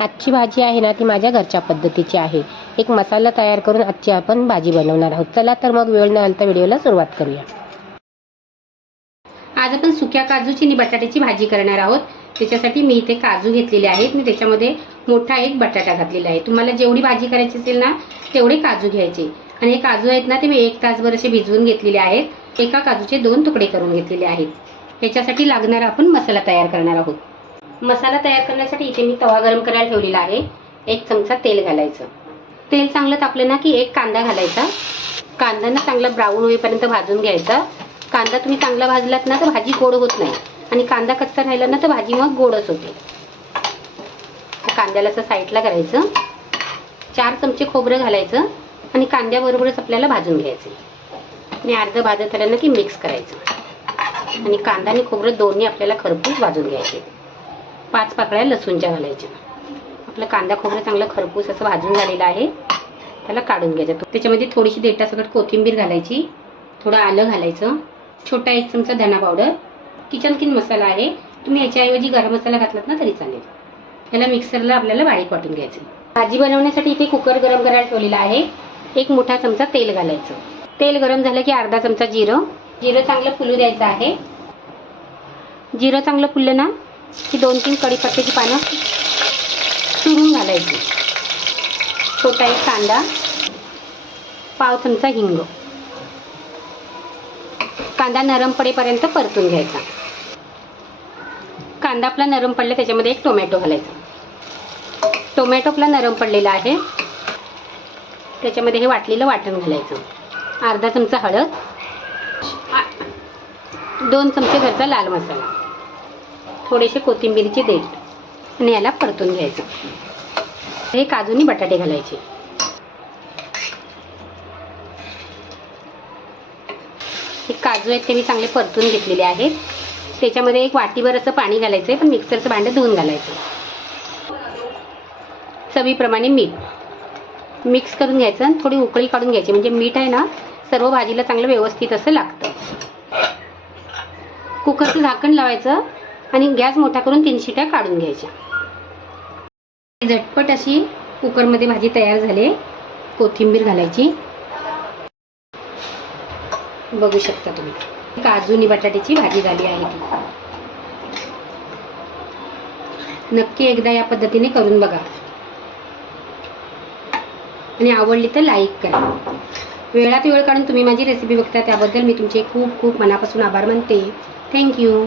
आजची भाजी आहे ना ती माझ्या घरच्या पद्धतीची आहे. एक मसाला तयार करून आजची आपण भाजी बनवणार आहोत. चला तर मग वेळ न घालता व्हिडिओला सुरुवात करूया. आज आपण सुक्या काजूची आणि बटाट्याची भाजी करणार आहोत. त्याच्यासाठी मी इथे काजू घेतलेले आहेत. मी त्याच्यामध्ये मोठा एक बटाटा घातलेला आहे. तुम्हाला जेवढी भाजी करायची असेल ना तेवढे काजू घ्यायचे. आणि हे काजू आहेत ना ते मी एक तासभर असे भिजवून घेतलेले आहेत. एका काजूचे दोन तुकडे करून घेतलेले आहेत. ह्याच्यासाठी लागणारा आपण मसाला तयार करणार आहोत. मसाला तयार करण्यासाठी इथे मी तवा गरम करायला ठेवलेला आहे. एक चमचा तेल घालायचं. तेल चांगलं तापलं ना की एक कांदा घालायचा. कांदा ना चांगला ब्राऊन होईपर्यंत भाजून घ्यायचा. कांदा तुम्ही चांगला भाजलात ना तर भाजी गोड होत नाही. आणि कांदा कच्चा राहिला ना तर भाजी मग गोडच होते. कांद्याला असं साईडला करायचं. चार चमचे खोबरं घालायचं. आणि कांद्याबरोबरच आपल्याला भाजून घ्यायचं. आणि अर्धं भाजत आलं ना की मिक्स करायचं. आणि कांदा आणि खोबरं दोन्ही आपल्याला खरपूस भाजून घ्यायचे. पाच पाकळ्या लसूणच्या घालायच्या. आपलं कांदा खोबरं चांगलं खरपूस असं भाजून झालेलं आहे. त्याला काढून घ्यायचं. त्याच्यामध्ये थोडीशी देठासकट कोथिंबीर घालायची. थोडं आलं घालायचं. छोटा एक चमचा धना पावडर. किचन किन मसाला आहे. तुम्ही याच्याऐवजी गरम मसाला घातलात ना तरी चालेल. याला मिक्सरला आपल्याला बारीक वाटून घ्यायचं. भाजी बनवण्यासाठी इथे कुकर गरम करायला ठेवलेला आहे. एक मोठा चमचा तेल घालायचं. तेल गरम झालं की अर्धा चमचा जिरं. जिरं चांगलं फुलू द्यायचं आहे. जिरं चांगलं फुललं ना ही दोन तीन कढीपत्त्याची पानं चुरून घालायची. छोटा एक कांदा पाव चमचा हिंग. कांदा नरम पडेपर्यंत परतून घ्यायचा. कांदा आपला नरम पडला त्याच्यामध्ये एक टोमॅटो घालायचा. टोमॅटो आपला नरम पडलेला आहे. त्याच्यामध्ये हे वाटलेलं वाटण घालायचं. अर्धा चमचा हळद. दोन चमचे घरचा लाल मसाला. थोडेसे कोथिंबीरचे देठ आणि याला परतून घ्यायचं. हे काजूनी बटाटे घालायचे. हे काजू आहेत ते मी चांगले परतून घेतलेले आहेत. त्याच्यामध्ये एक वाटीभर असं पाणी घालायचं आहे पण मिक्सरचं भांडं धुवून घालायचं. चवीप्रमाणे मीठ. मिक्स करून घ्यायचं आणि थोडी उकळी काढून घ्यायची. म्हणजे मीठ आहे ना सर्व भाजीला चांगलं व्यवस्थित असं लागतं. कुकरचं झाकण लावायचं. आणि गॅस मोठा करून तीन शिट्या काढून घ्यायच्या. झटपट अशी कुकरमध्ये भाजी तयार झाली. कोथिंबीर घालायची. बघू शकता तुम्ही. काजू आणि बटाट्याची भाजी झाली आहे ती. नक्की एकदा या पद्धतीने करून बघा. आणि आवडली तर लाईक करा. वेळात वेळ काढून तुम्ही माझी रेसिपी बघता त्याबद्दल मी तुमचे खूप खूप मनापासून आभार मानते. थँक्यू